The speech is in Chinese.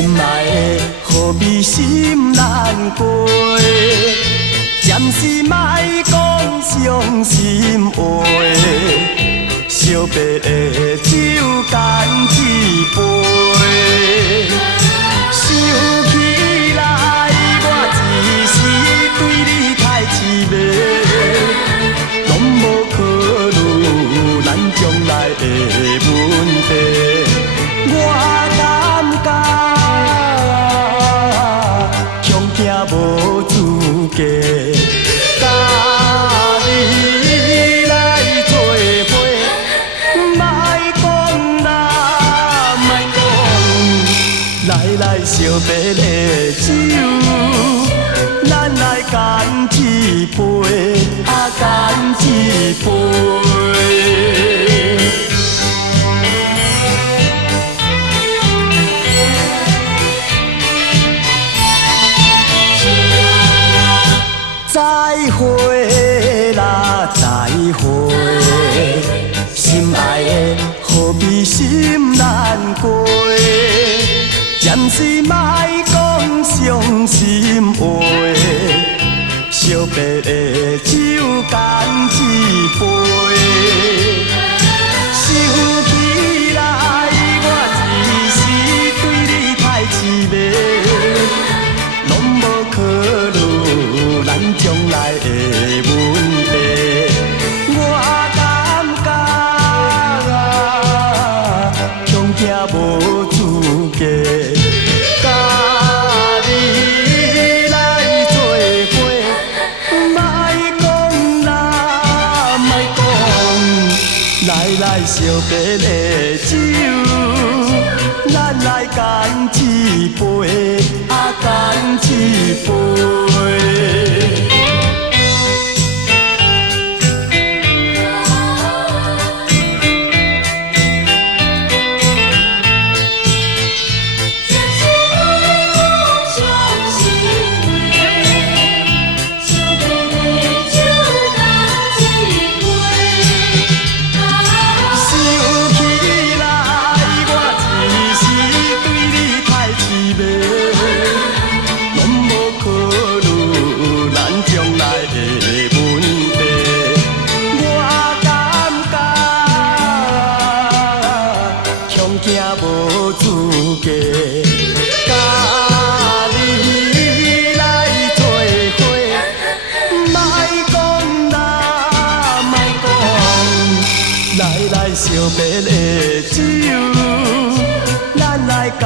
心爱的，何必心难过？暂时莫讲伤心话，惜别的酒干一杯。想起来，我一时对你太痴迷，拢无考虑咱将来的问题。我感觉恐惊无资格。惜别的酒，咱来干一杯，干一杯。再会啦，再会，心爱的，何必心难过？暂时莫讲伤心话，惜别的酒干一杯。想起来，我一时对你太痴迷，拢无考虑咱将来的问题。我感觉恐惊无资格。来惜别的酒，咱来干一杯，干一杯。惊无资格，甲你来做伙，莫讲啦，莫讲，来惜别的酒，咱来干。